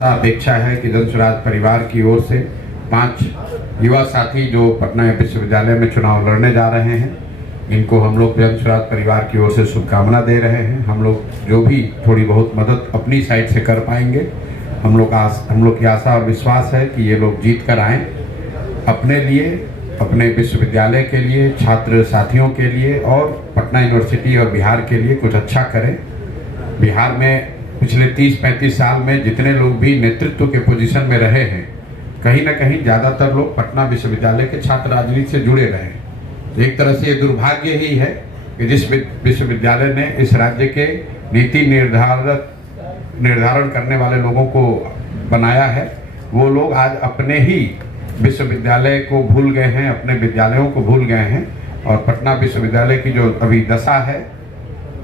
अपेक्षा है कि जन स्वराज परिवार की ओर से 5 युवा साथी जो पटना विश्वविद्यालय में चुनाव लड़ने जा रहे हैं, इनको हम लोग जन स्वराज परिवार की ओर से शुभकामना दे रहे हैं। हम लोग जो भी थोड़ी बहुत मदद अपनी साइड से कर पाएंगे, हम लोग की आशा और विश्वास है कि ये लोग जीत कर आएँ, अपने लिए, अपने विश्वविद्यालय के लिए, छात्र साथियों के लिए और पटना यूनिवर्सिटी और बिहार के लिए कुछ अच्छा करें। बिहार में पिछले 30-35 साल में जितने लोग भी नेतृत्व के पोजीशन में रहे हैं, कहीं ना कहीं ज़्यादातर लोग पटना विश्वविद्यालय के छात्र राजनीति से जुड़े रहे हैं। एक तरह से ये दुर्भाग्य ही है कि जिस विश्वविद्यालय ने इस राज्य के नीति निर्धारण करने वाले लोगों को बनाया है, वो लोग आज अपने ही विश्वविद्यालय को भूल गए हैं, अपने विद्यालयों को भूल गए हैं। और पटना विश्वविद्यालय की जो अभी दशा है,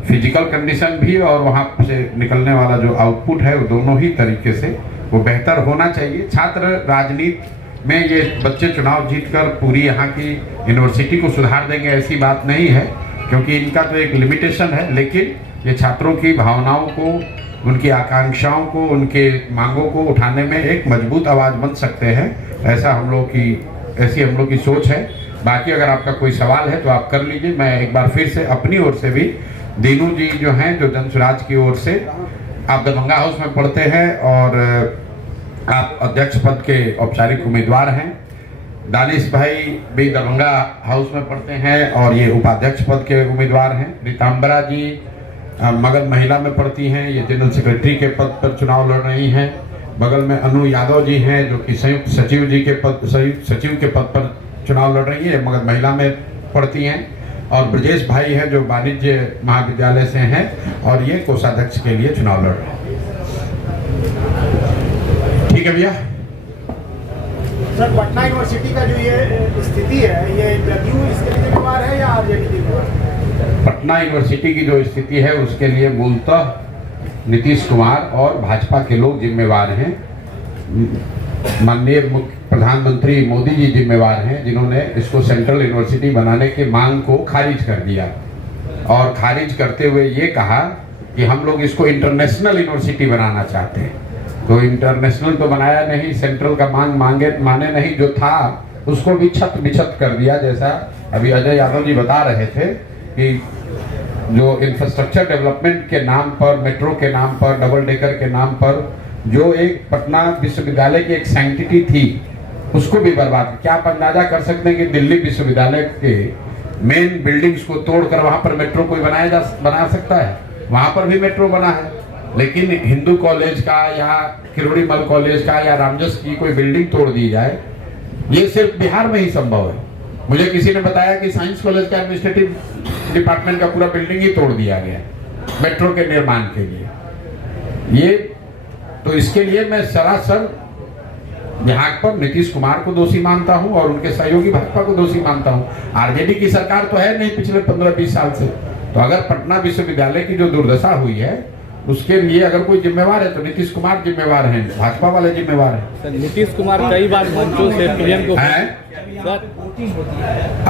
फिजिकल कंडीशन भी और वहाँ से निकलने वाला जो आउटपुट है, वो दोनों ही तरीके से वो बेहतर होना चाहिए। छात्र राजनीति में ये बच्चे चुनाव जीतकर पूरी यहाँ की यूनिवर्सिटी को सुधार देंगे, ऐसी बात नहीं है, क्योंकि इनका तो एक लिमिटेशन है। लेकिन ये छात्रों की भावनाओं को, उनकी आकांक्षाओं को, उनके मांगों को उठाने में एक मजबूत आवाज़ बन सकते हैं। ऐसी हम लोग की सोच है। बाकी अगर आपका कोई सवाल है तो आप कर लीजिए। मैं एक बार फिर से अपनी ओर से भी, दीनू जी जो हैं, जो जन स्वराज की ओर से, आप दरभंगा हाउस में पढ़ते हैं और आप अध्यक्ष पद के औपचारिक उम्मीदवार हैं। दानिश भाई भी दरभंगा हाउस में पढ़ते हैं और ये उपाध्यक्ष पद के उम्मीदवार हैं। रीतांबरा जी मगध महिला में पढ़ती हैं, ये जनरल सेक्रेटरी के पद पर चुनाव लड़ रही हैं। बगल में अनु यादव जी हैं, जो कि संयुक्त सचिव के पद पर चुनाव लड़ रही है, मगध महिला में पढ़ती हैं। और ब्रजेश भाई हैं, जो वाणिज्य महाविद्यालय से हैं और ये कोषाध्यक्ष के लिए चुनाव लड़ रहे हैं। ठीक है भैया। सर, पटना यूनिवर्सिटी का जो ये स्थिति है, ये जदयू इसके लिए जिम्मेवार है या आरजेडी जिम्मेवार? पटना यूनिवर्सिटी की जो स्थिति है, उसके लिए मूलतः नीतीश कुमार और भाजपा के लोग जिम्मेवार हैं। माननीय प्रधानमंत्री मोदी जी जिम्मेवार हैं, जिन्होंने इसको सेंट्रल यूनिवर्सिटी बनाने के मांग को खारिज कर दिया और खारिज करते हुए ये कहा कि हम लोग इसको इंटरनेशनल यूनिवर्सिटी बनाना चाहते हैं। तो इंटरनेशनल तो बनाया नहीं, सेंट्रल का माने नहीं, जो था उसको भी छत बिछत कर दिया। जैसा अभी अजय यादव जी बता रहे थे कि जो इंफ्रास्ट्रक्चर डेवलपमेंट के नाम पर, मेट्रो के नाम पर, डबल डेकर के नाम पर जो एक पटना विश्वविद्यालय की एक सैंक्टिटी थी, उसको भी बर्बाद। क्या आप अंदाजा कर सकते हैं कि दिल्ली विश्वविद्यालय के मेन बिल्डिंग्स को तोड़कर वहां पर मेट्रो कोई बना सकता है? वहां पर भी मेट्रो बना है, लेकिन हिंदू कॉलेज का या किरोड़ी मल कॉलेज का या रामजस की कोई बिल्डिंग तोड़ दी जाए, ये सिर्फ बिहार में ही संभव है। मुझे किसी ने बताया कि साइंस कॉलेज का एडमिनिस्ट्रेटिव डिपार्टमेंट का पूरा बिल्डिंग ही तोड़ दिया गया मेट्रो के निर्माण के लिए। ये तो इसके लिए मैं सरासर यहाँ पर नीतीश कुमार को दोषी मानता हूँ और उनके सहयोगी भाजपा को दोषी मानता हूँ। आरजेडी की सरकार तो है नहीं पिछले 15-20 साल से। तो अगर पटना विश्वविद्यालय की जो दुर्दशा हुई है, उसके लिए अगर कोई जिम्मेवार है तो नीतीश कुमार जिम्मेवार हैं, भाजपा वाले जिम्मेवार हैं। नीतीश कुमार कई बार मंचों से पीएम को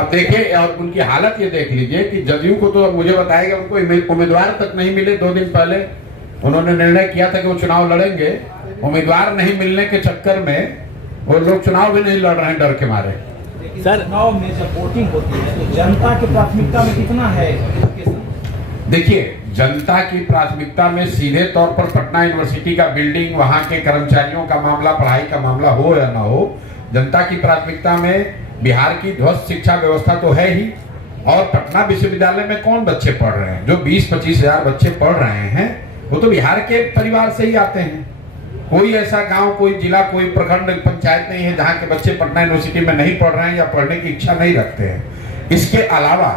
अब देखिए, और उनकी हालत ये देख लीजिए कि जदयू को तो मुझे बताएगा उनको उम्मीदवार तक नहीं मिले। 2 दिन पहले उन्होंने निर्णय किया था कि वो चुनाव लड़ेंगे, उम्मीदवार नहीं मिलने के चक्कर में वो लोग चुनाव भी नहीं लड़ रहे हैं डर के मारे। सर, चुनाव में जब वोटिंग होती है तो जनता की प्राथमिकता में कितना है? देखिए, जनता की प्राथमिकता में सीधे तौर पर पटना यूनिवर्सिटी का बिल्डिंग, वहां के कर्मचारियों का मामला, पढ़ाई का मामला हो या ना हो, जनता की प्राथमिकता में बिहार की ध्वस्त शिक्षा व्यवस्था तो है ही। और पटना विश्वविद्यालय में कौन बच्चे पढ़ रहे हैं? जो 20-25 हजार बच्चे पढ़ रहे हैं, वो तो बिहार के परिवार से ही आते हैं। कोई ऐसा गांव, कोई जिला, कोई प्रखंड पंचायत नहीं है जहां के बच्चे पटना यूनिवर्सिटी में नहीं पढ़ रहे हैं या पढ़ने की इच्छा नहीं रखते हैं। इसके अलावा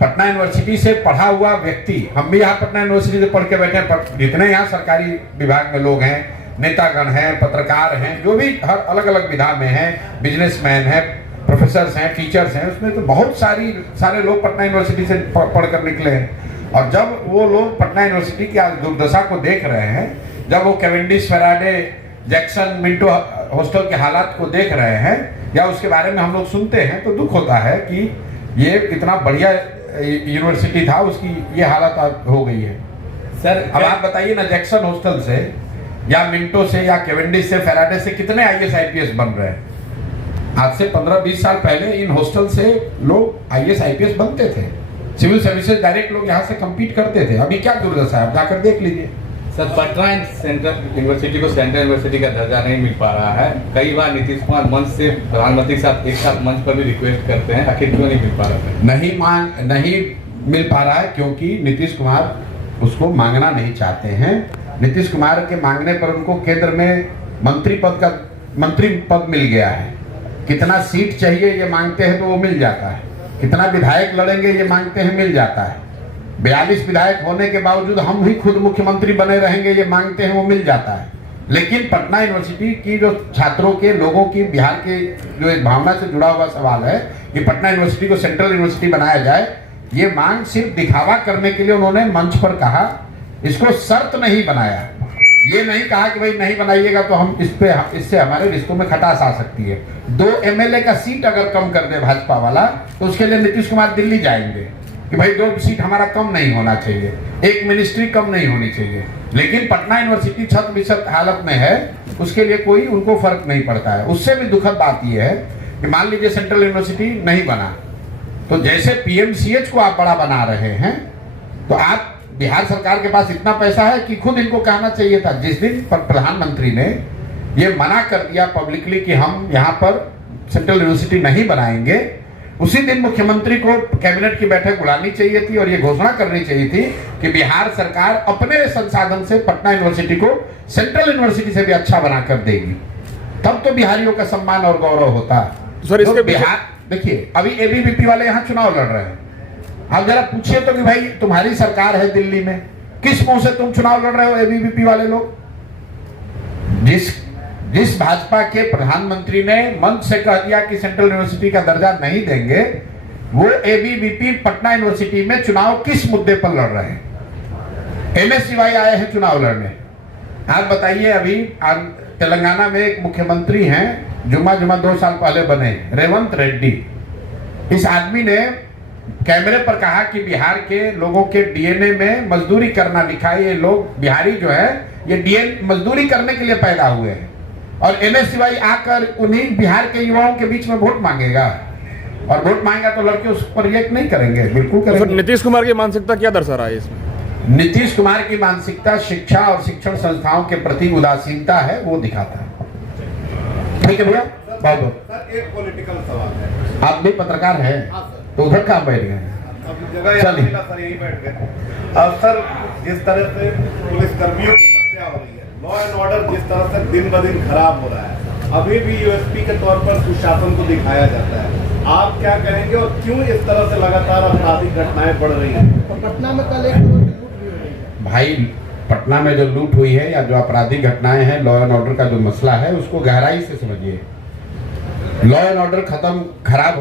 पटना यूनिवर्सिटी से पढ़ा हुआ व्यक्ति, हम भी यहाँ पटना यूनिवर्सिटी से पढ़ के बैठे हैं, जितने यहाँ सरकारी विभाग में लोग हैं, नेतागण हैं, पत्रकार हैं, जो भी हर अलग अलग विधा में हैं, बिजनेसमैन हैं, प्रोफेसर हैं, टीचर्स हैं, उसमें तो बहुत सारे लोग पटना यूनिवर्सिटी से पढ़कर निकले हैं। और जब वो लोग पटना यूनिवर्सिटी की आज दुर्दशा को देख रहे हैं, जब वो Cavendish, Faraday, Jackson, Minto hostel के हालात को देख रहे हैं या उसके बारे में हम लोग सुनते हैं, तो दुख होता है कि ये इतना बढ़िया यूनिवर्सिटी था, उसकी ये हालत हो गई है। सर, अब आप बताइए ना, जैक्सन हॉस्टल से या मिंटो से या केवेंडिश से, फेराडे से कितने आईएएस आईपीएस बन रहे हैं। आज से 15-20 साल पहले इन हॉस्टल से लोग आईएएस आईपीएस बनते थे, सिविल सर्विसेज डायरेक्ट लोग यहाँ से कंपीट करते थे। अभी क्या दुर्दशा है, आप जाकर देख लीजिए। सर, पटना सेंट्रल यूनिवर्सिटी को सेंट्रल यूनिवर्सिटी का दर्जा नहीं मिल पा रहा है। कई बार नीतीश कुमार मंच से प्रधानमंत्री के साथ एक साथ मंच पर भी रिक्वेस्ट करते हैं, आखिर क्यों नहीं मिल पा रहा है? नहीं मिल पा रहा है क्योंकि नीतीश कुमार उसको मांगना नहीं चाहते हैं। नीतीश कुमार के मांगने पर उनको केंद्र में मंत्री पद मिल गया है। कितना सीट चाहिए ये मांगते हैं तो वो मिल जाता है, कितना विधायक लड़ेंगे ये मांगते हैं, मिल जाता है। 42 विधायक होने के बावजूद हम ही खुद मुख्यमंत्री बने रहेंगे ये मांगते हैं, वो मिल जाता है। लेकिन पटना यूनिवर्सिटी की जो छात्रों के, लोगों की, बिहार के जो एक भावना से जुड़ा हुआ सवाल है कि पटना यूनिवर्सिटी को सेंट्रल यूनिवर्सिटी बनाया जाए, ये मांग सिर्फ दिखावा करने के लिए उन्होंने मंच पर कहा। इसको शर्त नहीं बनाया, ये नहीं कहा कि भाई नहीं बनाइएगा तो हम इससे हमारे रिश्तों में खटास आ सकती है। 2 एमएलए का सीट अगर कम कर दे भाजपा वाला तो उसके लिए नीतीश कुमार दिल्ली जाएंगे कि भाई 2 सीट हमारा कम नहीं होना चाहिए, 1 मिनिस्ट्री कम नहीं होनी चाहिए। लेकिन पटना यूनिवर्सिटी छत बिछत हालत में है, उसके लिए कोई उनको फर्क नहीं पड़ता है। उससे भी दुखद बात यह है कि मान लीजिए सेंट्रल यूनिवर्सिटी नहीं बना तो जैसे पीएमसीएच को आप बड़ा बना रहे हैं, तो आप बिहार सरकार के पास इतना पैसा है कि खुद इनको कहना चाहिए था। जिस दिन प्रधानमंत्री ने ये मना कर दिया पब्लिकली कि हम यहाँ पर सेंट्रल यूनिवर्सिटी नहीं बनाएंगे, उसी दिन मुख्यमंत्री को कैबिनेट की बैठक बुलानी चाहिए थी और ये घोषणा करनी चाहिए थी कि बिहार सरकार अपने संसाधन से पटना यूनिवर्सिटी को सेंट्रल यूनिवर्सिटी से भी अच्छा बनाकर देगी। तब तो बिहारियों का सम्मान और गौरव होता। सर, इसके बिहार देखिए, अभी एबीवीपी वाले यहाँ चुनाव लड़ रहे हैं। आप जरा पूछिए तो कि भाई तुम्हारी सरकार है दिल्ली में, किस मुंह से तुम चुनाव लड़ रहे हो एबीवीपी वाले लोग? जिस भाजपा के प्रधानमंत्री ने मंच से कह दिया कि सेंट्रल यूनिवर्सिटी का दर्जा नहीं देंगे, वो एबीवीपी पटना यूनिवर्सिटी में चुनाव किस मुद्दे पर लड़ रहे हैं? एमएससीवाई आए हैं चुनाव लड़ने। आप बताइए, अभी तेलंगाना में एक मुख्यमंत्री हैं, जुमा 2 साल पहले बने, रेवंत रेड्डी। इस आदमी ने कैमरे पर कहा कि बिहार के लोगों के डीएनए में मजदूरी करना लिखा है। ये लोग बिहारी जो है ये डीएनए मजदूरी करने के लिए पैदा हुए हैं, और एमएससीवाई आकर उन्हीं बिहार के युवाओं के बीच में वोट मांगेगा, और वोट मांगेगा तो लड़के उस पर रिएक्ट नहीं करेंगे, बिल्कुल करेंगे। नीतीश कुमार की मानसिकता क्या दर्शा रहा है इसमें? नीतीश कुमार की मानसिकता शिक्षा और शिक्षण संस्थाओं के प्रति उदासीनता है, वो दिखाता है। ठीक है भैया, बहुत बहुत। सर, एक पॉलिटिकल सवाल है। आप भी पत्रकार हैं तो उधर कहाँ बैठ गए? अब जगह चलिए सर, यही बैठ गए। अब सर, जिस तरह से पुलिस कर्मियों की हत्या हो रही है, लॉ एंड ऑर्डर जिस तरह से दिन ब दिन खराब हो रहा है, अभी भी यूएसपी के तौर पर सुशासन को दिखाया जाता है। आप क्या कहेंगे और क्यों इस तरह से लगातार आपराधिक घटनाएं बढ़ रही हैं? पटना में कल एक लूट भी हो रही है। भाई, पटना में जो लूट हुई है या जो आपराधिक घटनाएं हैं, लॉ एंड ऑर्डर का जो मसला है, उसको गहराई से समझिए। लॉ एंड ऑर्डर खराब